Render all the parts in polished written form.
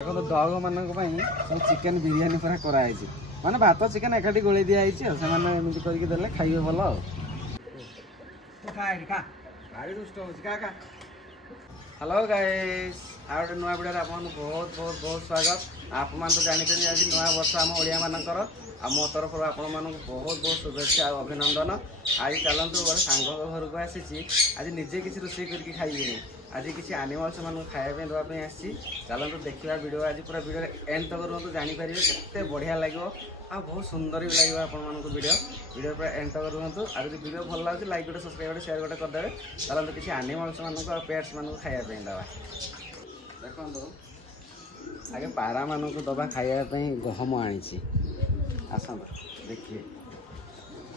देखो डग मान चिकेन बिरियानी पूरा कराई माने भात चिकेन एकाठी गोले दिखाई से करके खाइबे भल हेलो गाइस आ गए नुआ वीडियो आप बहुत बहुत बहुत स्वागत। आप तो जानते आज नुआ वर्ष आम ओडिया मानकर मो तरफ आपण बहुत बहुत शुभेच्छा और अभिनंदन। आज चलतु गोटे सांग घर को आसी आज निजे किसी रोषे करके खाइबे आज किसी एनिमल्स मान खायापी देवाई आसी चलतु देखा वीडियो आज पूरा वीडियो एंड तक रुहतु जानीपर के बढ़िया लगे आ बहुत सुंदर भी लगे आपको वीडियो वीडियो पूरा एंड तक रुहतु। आ वीडियो भल लगे लाइक गोटे सब्सक्राइब गोटे शेयर गोटे करदे। चलते किसी एनिमल्स मान पेट्स मान खायापी दवा देखो आगे पारा मान दबा खायापी गहम आनी आस देखिए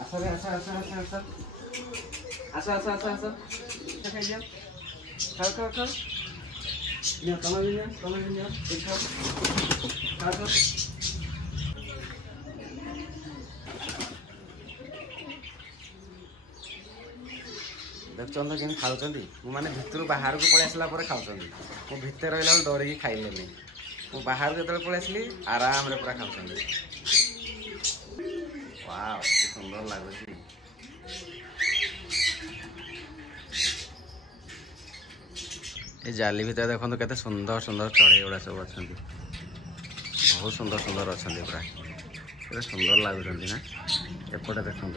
आस आस आस आस आस आस आस आस आस खाई खाओ खाओ खाओ तुम भी तुम भी खाओ खाओ खाओ देखते कि खाऊँ मैंने भितर बाहर को पलि आसला खाऊँ भितर रहा डरिकी खाइले मु बाहर जो पलि आसली आराम रे पूरा खाऊँ। वाव सुंदर लगुच ये जाली भीतर देखो केते सुंदर सुंदर चढ़ई गुड़ा सब अच्छा बहुत सुंदर सुंदर अच्छा पूरा केते सुंदर लगुच ना। एपटे देखो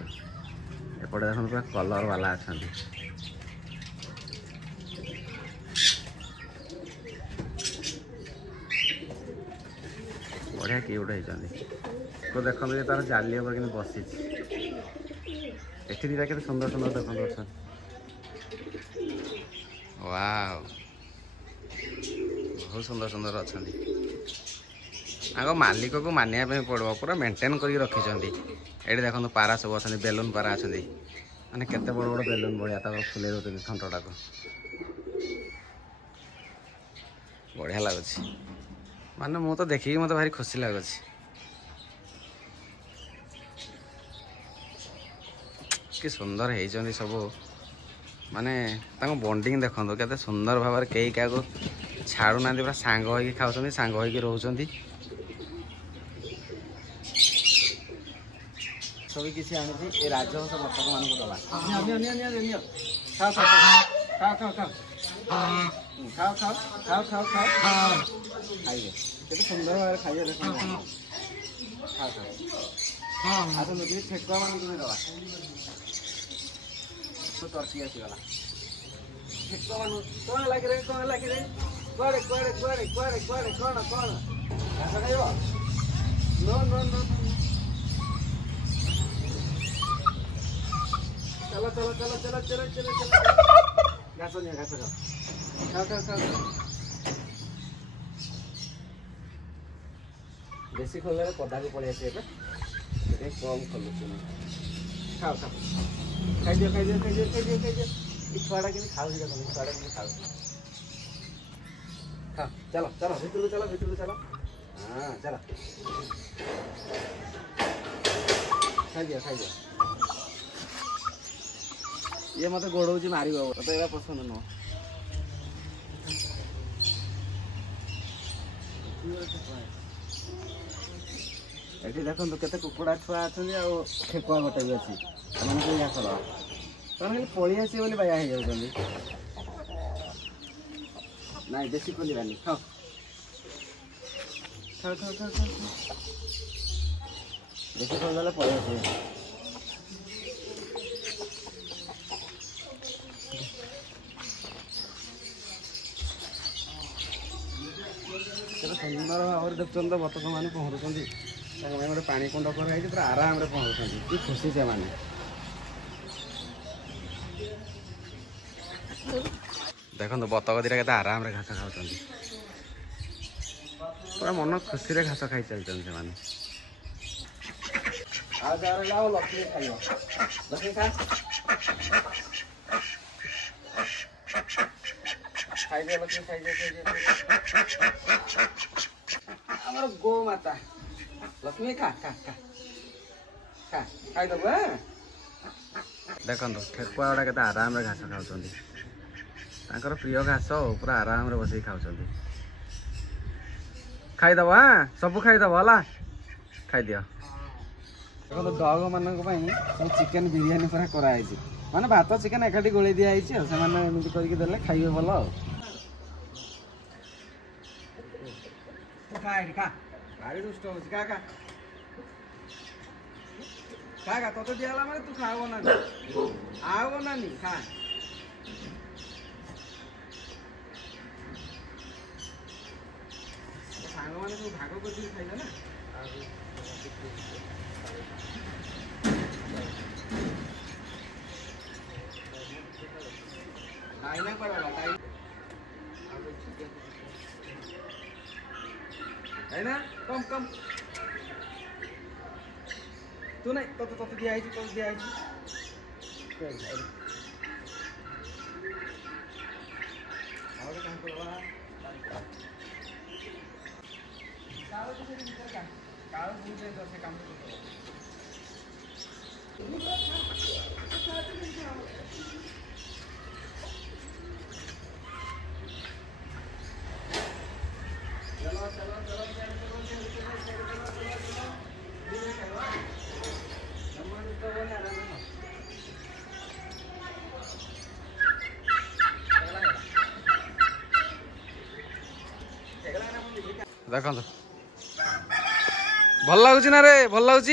एपटे देखो पूरा कलर वाला अच्छा बढ़िया किए गोटे तो देखो ये तार जाली उपर कि बसी एटी दीटा के सुंदर सुंदर देखो अच्छा वाव बहुत सुंदर सुंदर अच्छा आग मालिक को मानिया पड़ो पूरा मेंटेन कर रखी ये देखो पारा सब अच्छा बेलून पारा अच्छा मैंने केते बड़ बड़ बेलून बढ़िया फुले दे थंटा को बढ़िया लगुच माने मु तो देखिए मत भारी खुशी लगुच। कि सुंदर है सब माने बॉन्डिंग देखो केते सुंदर भाव कई क्या छाड़ू ना पूरा सांग हो खाऊँ सांग हो रोच सब किसी आनी राजहंस बतक मान को दवा खाओ खाओ खाओ खाओ खाओ खाओ खाओ खाओ खाओ खाइए केते सुंदर भाव खाइए देखो खाओ खाओ आस मुझे ठेकुआ मान तुम्हें दवा तो तरसी आसीगला ठेकुआ मान कौन लगे कुआड़े कुआड़े कुआड़े कुआड़े कुआड़े कौन कौन घास खाइब नो नो नो चलो चलो चलो चलो चलो चलो चलो घास नहीं घास खाओ खाओ खाओ खाओ बेसी खोल पदा को पड़े आसे कम खोलु खाओ खाओ खाई दियो खाई दियो खाई दियो खाई दियो खाई दियो ये छुआटा कि खाऊ छुआटा कि खाऊ खाओ चलो चलो भितर चलो हाँ चलो खाई दियो ये मत गोड़ मार तो ये पसंद नुह ये देखो केते कुकुड़ा छुआ अच्छा ठेकुआ गोटे भी अच्छी से घास दवा खाली पलि आस बाया हो जाऊँ ना बेसी खोलवानी खाओ खाओ खाओ खाओ खाओ बेसी खोलदेले पलि आस सुंदर भाव देखते तो बतक मैंने पहरुँच गोटे पानी कुंड कराई पूरा आराम से पहरुँच कि खुशी से माने देखो बतक दीटा के आराम से घास खाऊँ पूरा मन खुशी घास खाई चलते लक्ष्मी खाइब लक्ष्मी खा खाइदियो लक्ष्मी खाइदियो गो माता लक्ष्मी खा खा खा खा खाई दबु देखो ठेकुआ गुड़ा के आराम घास खाऊँ प्रिय घास पूरा आराम बस खाऊँ खाईदेव हाँ सब खाईदेव है खाईदि देखो डग मान चिकेन बिरियानी पूरा कराई माने भात चिकेन एकाठी गोल दिखाई से करके खाइबे भल खा भारी दुष्ट हो खा तो दिया माने तू खाओ ना आओ ना खा सांग मैंने सब भाग कर खाइल ना डाइना पड़ा डाइना कम कम तू नहीं तो दिया तो दिया देखो भल लगुच ना रे भल लगुच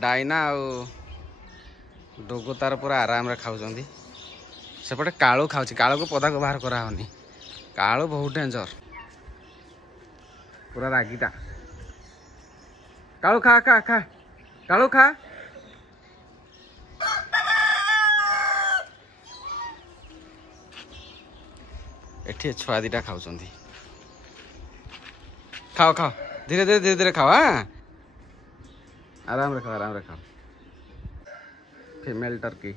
डाइना डोगो तार पूरा आराम रे खाऊ सेपटे कालू खाऊँ कालू को पदा को बाहर करानी कालू बहुत डेंजर पूरा रागीटा कालू खा खा खा कालू खा एठी छुआ दीटा खाऊँ खाओ खाओ धीरे धीरे खाओ हाँ आराम रे खाओ फीमेल टर्की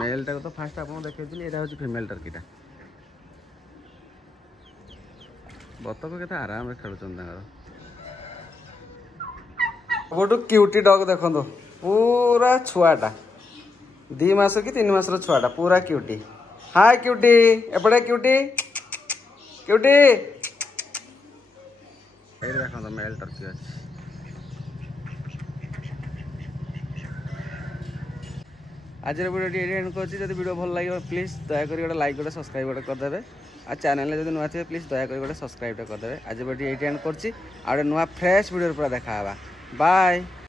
मेल टा तो फास्ट आप देखी ये हूँ फीमेल टर्कीटा बतक के आराम रे खेलुं गोटू क्यूटी डग देख पूरा छुआटा 2 मास कि 3 मास छुआटा पूरा क्यूटी हाय क्यूटी एपटे क्यूटी क्यूटी देख मेल टर्की अच्छी आज वीडियो एंड कर वीडियो भल लगे प्लीज दया कर लाइक गोटे सब्सक्राइब गोटे करदे आ चैनल जब नुआ थे प्लीज दया कर गोटे सब्सक्राइब करदे आज वीडियो एंड कर नुआ फ्रेश वीडियो पूरा देखा बाय।